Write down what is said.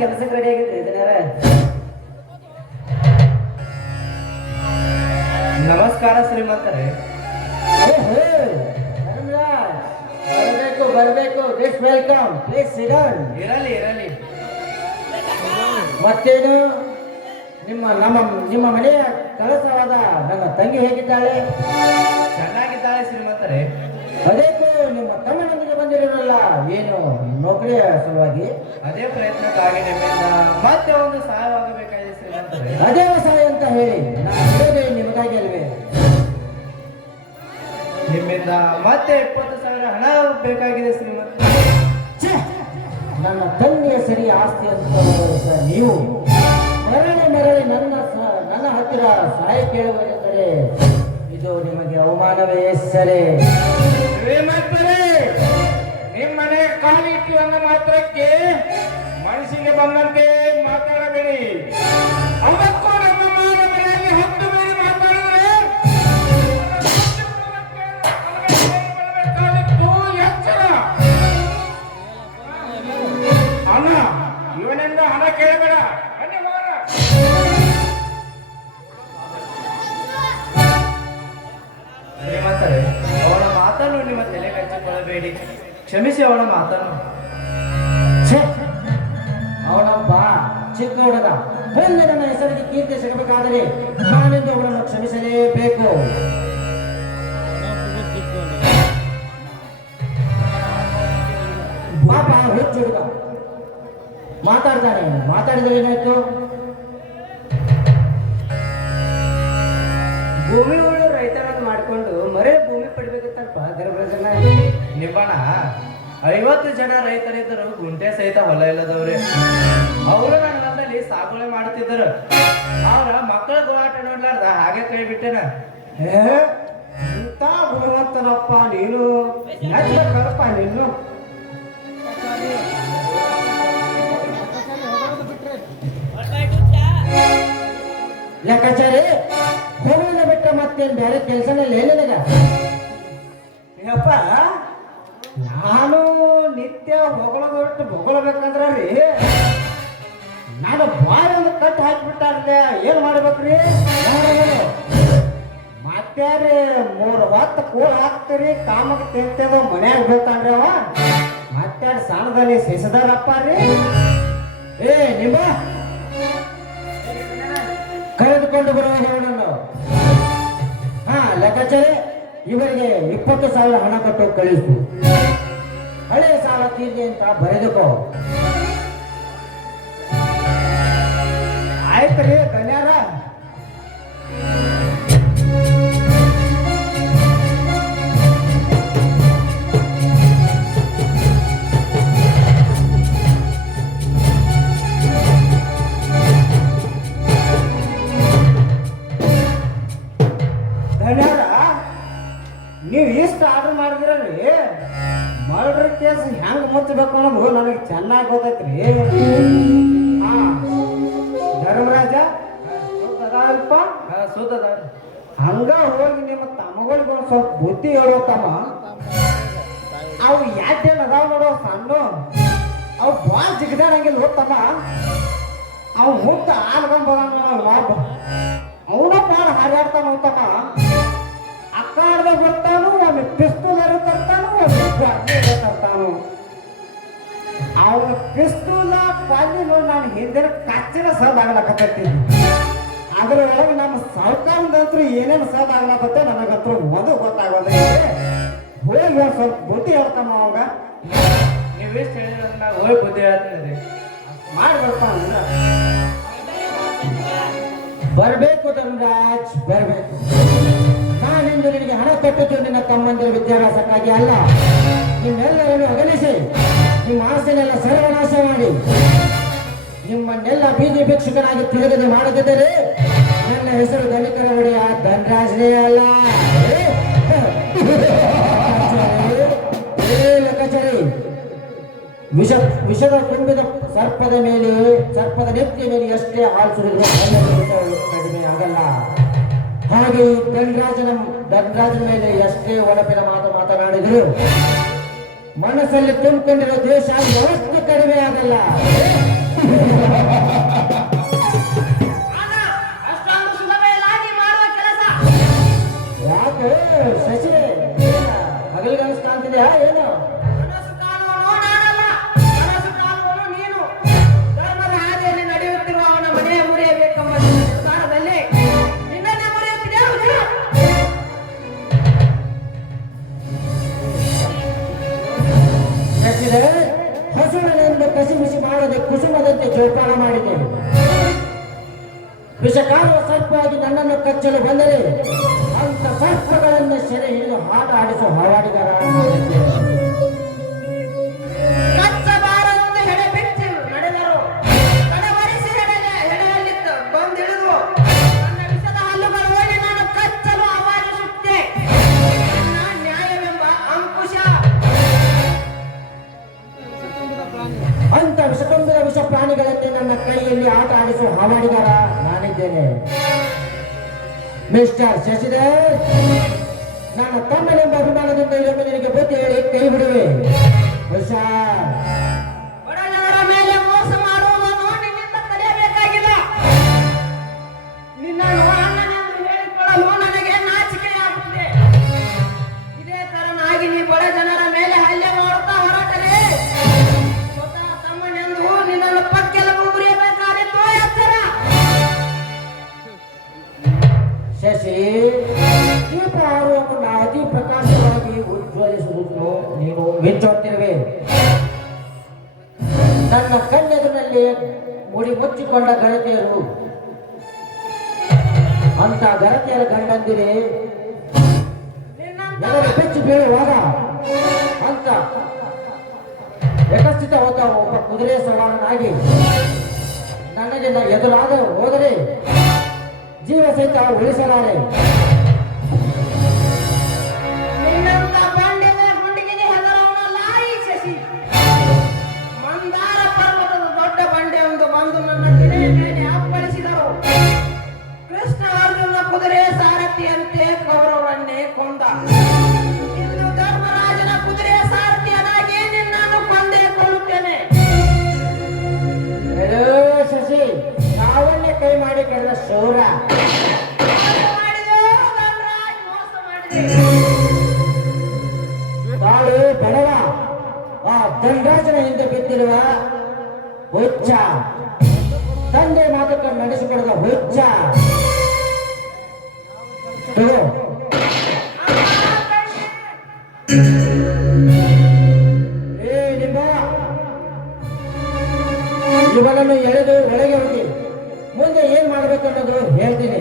ಕೆಲಸಕ್ಕೆ ರೆಡಿ ಆಗಿದ್ರಿ ಇದನ್ನಾರ ನಮಸ್ಕಾರ ಶ್ರೀಮಂತರೇ. ಬರಬೇಕು ಬರಬೇಕು. ವೆಲ್ಕಮ್ ಪ್ಲೀಸ್ ಇರಲಿ ಇರಲಿ. ಮತ್ತೇನು? ನಿಮ್ಮ ನಮ್ಮ ನಿಮ್ಮ ಮನೆಯ ಕಳಸವಾದ ನನ್ನ ತಂಗಿ ಹೇಗಿದ್ದಾಳೆ? ಚೆನ್ನಾಗಿದ್ದಾಳೆ ಶ್ರೀಮಂತರೇ. ಅದೇಕು ನಿಮ್ಮ ತಮ್ಮನೊಂದಿಗೆ ಬಂದಿರಲ್ಲ ಏನು ನೌಕರಿಯ ಸಲುವಾಗಿ? ಅದೇ ಪ್ರಯತ್ನಕ್ಕಾಗಿ ನಿಮ್ಮಿಂದ ಮತ್ತೆ ಒಂದು ಸಹಾಯವಾಗಬೇಕಾಗಿದೆ ಶ್ರೀಮಂತರೇ. ಅದೇ ಸಹಾಯ ಅಂತ ಹೇಳಿ ನಾನು ನಿಮಗಾಗಿ ಅಲ್ವೇ? ನಿಮ್ಮಿಂದ ಮತ್ತೆ ಇಪ್ಪತ್ತು ಸಾವಿರ ಹಣ ಬೇಕಾಗಿದೆ ಶ್ರೀಮಂತ! ನನ್ನ ತಂದೆಯ ಸರಿ ಆಸ್ತಿ ಅಂತ ನೀವು ಮರಳಿ ಮರಳಿ ನನ್ನ ನನ್ನ ಹತ್ತಿರ ಸಹಾಯ ಕೇಳುವುದೆಂದರೆ ಇದು ನಿಮಗೆ ಅವಮಾನವೇ ಸರಿ. ಶ್ರೀಮಂತರೇ ನಿಮ್ಮನೆ ಕಾಲಿಟ್ಟು ಅಂದ ಮಾತ್ರಕ್ಕೆ ಮನಸ್ಸಿಗೆ ಬಂದಂತೆ ಮಾತಾಡಬೇಡಿ. ಅವತ್ತು ನಮ್ಮ ಮಾನ ಮನೆಯಲ್ಲಿ ಹತ್ತು ಬೇರೆ ಮಾತಾಡಿದ್ರೆ ಎಚ್ಚರ ಅಣ್ಣ, ಇವನಿಂದ ಹಣ ಕೇಳಬೇಡ. ಕಚ್ಚಿಕೊಳ್ಳಬೇಡಿ ಕ್ಷಮಿಸಿ ಅವಳ ಮಾತನ್ನು! ಅವನೊಬ್ಬ ಚಿಕ್ಕ ಹುಡುಗ. ಬಂದು ನನ್ನ ಹೆಸರಿಗೆ ಕೀರ್ತಿ ಸಿಗಬೇಕಾದರೆ ನಾನಿಂದು ಅವಳನ್ನು ಕ್ಷಮಿಸಲೇಬೇಕು. ಪಾಪ ಹುಚ್ಚು ಹುಡುಗ. ಮಾತಾಡ್ತಾನೆ ಮಾತಾಡಿದ್ರೆ ಏನಾಯ್ತು? ಭೂಮಿ ಒಳ್ಳೆ ರೈತರನ್ನು ಮಾಡಿಕೊಂಡು ಮರೆ ಭೂಮಿ ಪಡಿಬೇಕಂತಪ್ಪ ಗರ್ಭಜನ ನಿಬ್ಬಣ ಐವತ್ತು ಜನ ರೈತರಿದ್ದರು ಗುಂಟೆ ಸಹಿತ ಹೊಲ ಇಲ್ಲದವ್ರೆ. ಅವರು ನನ್ನ ಹೊಲದಲ್ಲಿ ಸಾಗುವಳಿ ಮಾಡುತ್ತಿದ್ದರು. ಅವ್ರ ಮಕ್ಕಳ ಗೋಳಾಟ ನೋಡ್ಲಾರ್ದ ಹಾಗೆ ಕೈ ಬಿಟ್ಟೆನ. ಎಂತ ಗುಣವಂತನಪ್ಪ ನೀನು. ಕರಪ್ಪ ನೀನು ಲೆಕ್ಕಾಚಾರಿ ಹೋಗಲಿಲ್ಲ ಬಿಟ್ಟ ಮತ್ತೇನ್ ಬೇರೆ ಕೆಲಸನಲ್ಲಿ ಏನಿಲ್ಲ ಯಪ್ಪ ನಾನು ನಿತ್ಯ ಹೊಗಳದೊಟ್ಟು ಹೊಗಳಬೇಕಂದ್ರ ರೀ ನಾನು ಬಾಳ ಒಂದು ಕಟ್ಟು ಹಾಕಿಬಿಟ್ಟಾರ್ಲೆ, ಏನ್ ಮಾಡ್ಬೇಕ್ರಿ? ಮತ್ಯಾರಿ ಮೂರು ಹೊತ್ತು ಕೂಳ್ ಹಾಕ್ತೀರಿ ಕಾಮಕ್ಕೆ ತಿಂತೇವ ಮನ್ಯಾಗ ಬೀಳ್ತಾನ್ರಿ ಅವ. ಮತ್ತೆ ಸಾಲದಲ್ಲಿ ಸಿಸದಾರಪ್ಪ ರೀ ಏ, ನಿಮ್ಮ? ಕರೆದುಕೊಂಡು ಹೇಳಿ ನಾವು ಹಾ, ಲೆಕ್ಕಾಚಾರಿ? ಇವರಿಗೆ ಇಪ್ಪತ್ತು ಸಾವಿರ ಹಣ ಕೊಟ್ಟು ಕಳಿಸು. ಹಳೆ ಸಾಲ ತೀರ್ಲಿ ಅಂತ ಬರೆದುಕೋ. ಆಯ್ತು ರೀ ಧನ್ಯಾರ. ಮರ್ಡರ್ ಕೇಸ್ ಹೆಂಗ್ ಮುಚ್ಚಬೇಕು ಅನ್ನೋದು ನನಗೆ ಚೆನ್ನಾಗಿ ಗೊತ್ತೈತ್ರಿ. ಧರ್ಮರಾಜ ಸುತ್ತದಲ್ಪ ಸುತ್ತದ ಹಂಗ ಹೋಗಿ ನಿಮ್ಮ ತಮ್ಮಗಳಿಗೆ ಒಂದು ಸ್ವಲ್ಪ ಬುದ್ಧಿ ಹೇಳೋ ತಮ್ಮ. ಅವು ಯಾಟೇನು ಅದಾವ ನೋಡೋ ಸಣ್ಣ. ಅವು ಭಾಳ ಜಿಗದಾಡಂಗಿಲ್ಲ ಹೋಗ್ತಮ್ಮ ಅವು ಮುಕ್ತ ಆಡ್ಕೊಂಡ್ ಬರೋಣ ಅವನ ಪಾಡ್ ಹಾರಾಡ್ತಾನ ಹೋಗ್ತಮ್ಮ ಅಕ್ಕಾಡ್ದ ಬರ್ತಾನು ಅವನ ಕ್ರಿಸ್ತು ಕ್ವಾಲಿ ನೋಡಿ ನಾನು ಹಿಂದಿನ ಕಚ್ಚಿನ ಸದ್ ಆಗ್ಲಕತ್ತೀನಿ ಅದರೊಳಗೆ ನಮ್ಮ ಸಾವುಕಾರದಂತ್ರು ಏನೇನು ಸದ್ ಆಗ್ಲಕತ್ತೆ ನನಗಂತೂ ಒಂದು ಗೊತ್ತಾಗೋದೇ ಹೋಗಿ ಒಂದ್ ಸ್ವಲ್ಪ ಬುದ್ಧಿ ಹೇಳ್ತಮ್ಮ ಅವಾಗ. ನೀವೆಷ್ಟು ಹೇಳಿದ್ರೆ ಹೋಗಿ ಬುದ್ಧಿ ಹೇಳ್ತೀನಿ ಮಾಡ್ಬೇಕಪ್ಪ ಅಂದ್ರೆ ಬರಬೇಕು ಧರ್ಮರಾಜ್ ಬರಬೇಕು. ನಾನಿಂದು ನಿನಗೆ ಹಣ ಕೊಟ್ಟಿದ್ದು ನಿನ್ನ ತಮ್ಮಂದಿರ ವಿದ್ಯಾಭ್ಯಾಸಕ್ಕಾಗಿ ಅಲ್ಲ. ನಿಮ್ಮೆಲ್ಲರನ್ನು ಅಗಲಿಸಿ. ನಿಮ್ಮ ಆಸ್ತಿನೆಲ್ಲ ಸರ್ವನಾಶ ಮಾಡಿ. ನಿಮ್ಮನ್ನೆಲ್ಲ ಬೀದಿ ಭಿಕ್ಷುಕನಾಗಿ ತಿರುಗದೆ ಮಾಡದಿದ್ದರೆ ನನ್ನ ಹೆಸರು ದಲಿತರ ಒಡೆಯ ಧನರಾಜನೇ ಅಲ್ಲ. ವಿಷ, ವಿಷದ ತುಂಬಿದ ಸರ್ಪದ ಮೇಲೆ, ಸರ್ಪದ ನೆತ್ತಿಯ ಮೇಲೆ ಎಷ್ಟೇ ಹಾಲು ಕಡಿಮೆ ಆಗಲ್ಲ. ಹಾಗೆ ಧನರಾಜನ ಧನರಾಜನ ಮೇಲೆ ಎಷ್ಟೇ ಒಳಪಿನ ಮಾತು ಮಾತನಾಡಿದ್ರು ಮನಸ್ಸಲ್ಲಿ ತುಂಬಿಕೊಂಡಿರೋ ದ್ವೇಷ ಯಾವತ್ತೂ ಕಡಿಮೆ ಆಗಲ್ಲ. ಯಾಕೆ? ಶಶಿ ಹಗಲಿಗನಸ್ ಕಾಣ್ತಿದ್ಯಾ ಏನು? ಕುಸುಮದಂತೆ ಜೋಪಾನ ಮಾಡಿದೆ. ವಿಷಕಾಲುವ ಸರ್ಪವಾಗಿ ನನ್ನನ್ನು ಕಚ್ಚಲು ಬಂದರೆ ಅಂತ ಸರ್ಪಗಳನ್ನು ಸೆರೆ ಹಿಡಿದು ಹಾಟ ಆಡಿಸುವ ಹೋರಾಟಗಾರ ಅಂತ ವಿಷ ತುಂಬಿದ ವಿಷ ಪ್ರಾಣಿಗಳಂತೆ ನನ್ನ ಕೈಯಲ್ಲಿ ಆಟ ಆಡಿಸುವ ಹಾವಾಡಿಗಾರ ನಾನಿದ್ದೇನೆ. ಮಿಸ್ಟರ್ ಶಶಿಧರ್, ನಾನು ತಮ್ಮನೆಂಬ ಅಭಿಮಾನದಿಂದ ಇದೊಮ್ಮೆ ನಿನಗೆ ಬುದ್ಧಿ ಹೇಳಿ ಕೈ ಬಿಡುವೆ. ಹುಷಾರ್ ನೀನು ಮೆಚ್ಚುತ್ತಿರುವೆ ನನ್ನ ಕಣ್ಣೆದುರಲ್ಲಿ ಮುಡಿ ಮುಚ್ಚಿಕೊಂಡ ಗಣತಿಯರು ಅಂತ ಗಣತಿಯರ ಗಂಡಂದಿರಿ ಬೆಚ್ಚಿ ಬೀಳುವಾಗ ಅಂತ ವ್ಯವಸ್ಥಿತ ಹೋದ ಒಬ್ಬ ಕುದುರೆ ಸವಾರನಾಗಿ ನನಗೆ ಎದುರಾದ ಹೋದರೆ ಜೀವ ಸಹಿತ ಉಳಿಸಲಾರೆ. ತೆರೆಯ ಕೃಷ್ಣ ಅರ್ಜುನ ಕುದುರೆ ಸಾರಥಿಯಂತೆ ಕೌರವನ್ನೇ ಕೊಂದ. ಇಂದು ಧರ್ಮರಾಜನ ಕುದುರೆ ಸಾರಥಿಯನಾಗಿ ನಿನ್ನನ್ನು ಕೊಂದೇ ಕೊಲ್ಲುತ್ತೇನೆ ಶಶಿ ನಾವನ್ನೇ ಕೈ ಮಾಡಿ ಕಳೆದ ಶೌರ. ತಾಳು ಬೆಳವ ಆ ದಂಡರಾಜನ ಹಿಂದೆ ಬಿದ್ದಿರುವ ತಂದೆ ಹುಚ್ಚ. ಏ ಇವನನ್ನು ಎಳೆದು ಒಳಗೆ ಹೋಗಿ. ಮುಂದೆ ಏನ್ ಮಾಡ್ಬೇಕು ಅನ್ನೋದು ಹೇಳ್ತೀನಿ.